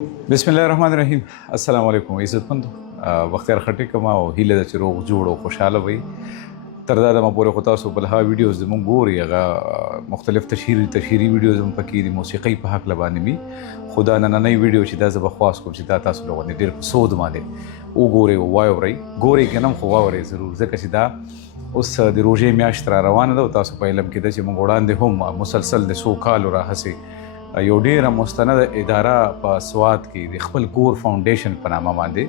بسم الله الرحمن الرحیم. السلام علیکم عزتمندو. بختیار خټک کوم او هیله ده چې روغ جوړ او خوشاله وي. تر دا دمه پورې خو تاسو بل ها ویډیوز زموږ ګوري، هغه مختلف تشهیري ویډیوز هم پکې دي، موسیقۍ په هکله باندې وي. خو دا نننۍ ویډیو چې دا زه به خواست کوم چې دا تاسو له غوندې ډېر په سود باندې وګورئ او واورئ. ګورئ که نه هم خو واورئ ضرور، ځکه چې دا اوس د روژې میاشت را روانه ده او تاسو په علم کې ده چې موږ وړاندې هم مسلسل د څو کالو راهسې یو ډیره مستند اداره په سوات کې د خپل کور فاونډیشن په نامه باندې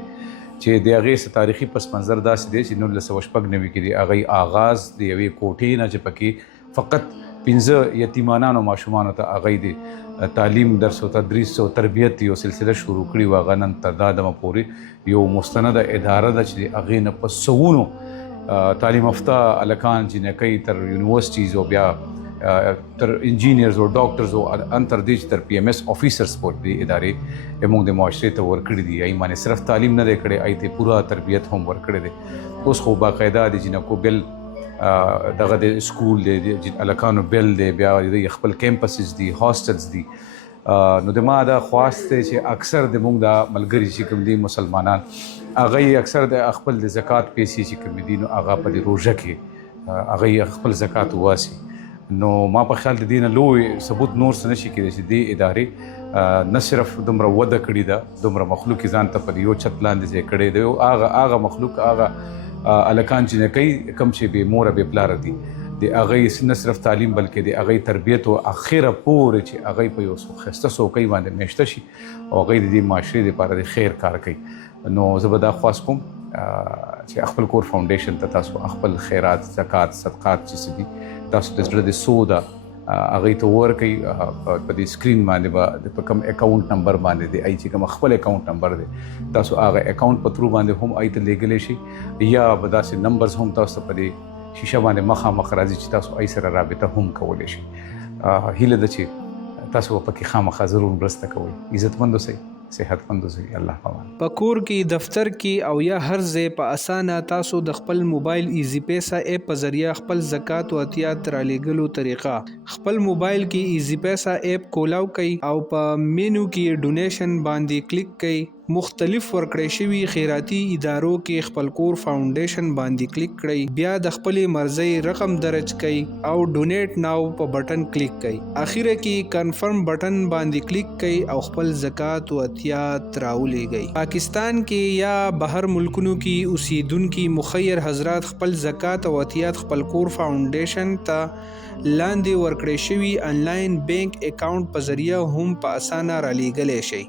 چې د هغې څه تاریخي پس منظر داسې دی چې 1996 کې د هغې آغاز د یوې کوټې نه چې پکې فقط 15 یتیمانانو ماشومانو ته هغې د تعلیم درس او تدریس او تربیت یو سلسله شروع کړي وه. هغه نن تر دا دمه پورې یو مستند اداره ده چې د هغې نه په سوونو تعلیم یافته هلکان جینکۍ تر یونیورسټیز او بیا تر انجینیرز او ډاکټرز او ان تر دې چې تر پی ایم ایس آفیسرز پورې دې ادارې موږ د معاشرې ته ورکړي دي. ای باندې صرف تعلیم نه دی کړی، ای ته پوره تربیت هم ورکړی دی. اوس خو باقاعده د جنکو بل دغه د سکول دی، د هلکانو بل دی، بیا د خپل کیمپسز دي، هاسټلز دي. نو د ما دا خواست دی چې اکثر د موږ د ملګري چې کوم دي مسلمانان، هغه اکثر د خپل د زکات پیسې چې کوم دي نو هغه په دې روژه کې هغه خپل زکات واسي. نو ما په خیال د دې نه لوی ثبوت نور څه نشي کېدی چې دې ادارې نه صرف دومره وده کړې ده، دومره مخلوق یې ځان ته په یو چت لاندې ځای کړی دی، هغه مخلوق هغه هلکان چې نه کوي کوم چې بې موره بې پلاره دي، د هغې نه صرف تعلیم بلکې د هغې تربیت او اخره پورې چې هغې په یو ښایسته څوکۍ باندې میشته شي او هغې د دې معاشرې دپاره د خیر کار کوي. نو زه به دا خواست کوم چې خپل کور فاونډیشن ته تاسو خپل خیرات، زکات، صدقات چې څه دي تاسو د زړه د سوده هغې ته ورکوئ. په دې سکرین باندې به په کوم اکاونټ نمبر باندې دی، ای چې کوم خپل اکاونټ نمبر دی تاسو هغه اکاونټ په ترو باندې هم ای ته لیږلی شي، یا به داسې نمبرز هم تاسو په دې شیشه باندې مخامخ راځي چې تاسو ای سره رابطه هم کولی شي. هیله ده چې تاسو به پکې خامخا ضرور مرسته کوئ. عزتمندو سئ، صحتمندو سئ. الله پامان. په کور کې، دفتر کې او یا هر ځای په اسانه تاسو د خپل موبایل ایزی پیسا اپ په ذریعہ خپل زکات او عطیات را لېږلو طریقه خپل موبایل کې ایزی پیسا اپ کولاو کړئ او په مینو کې ډونیشن باندې کلیک کړئ. مختلف ورکړی شوي خیراتي ادارو کې خپل کور فاونډیشن باندې کلیک کړئ، بیا د خپلې مرضۍ رقم درج کړئ او ډونیټ ناو په بټن کلیک کړئ. اخیره کې کنفرم بټن باندې کلیک کړئ او خپل زکات او عطیات راولېږئ. پاکستان کې یا بهر ملکونو کې اوسیدونکي مخیر حضرات خپل زکات او عطیات خپل کور فاونډیشن ته لاندې ورکړی شوي انلاین بینک اکاونټ په ذریعہ هم په اسانه را لېږلی شئ.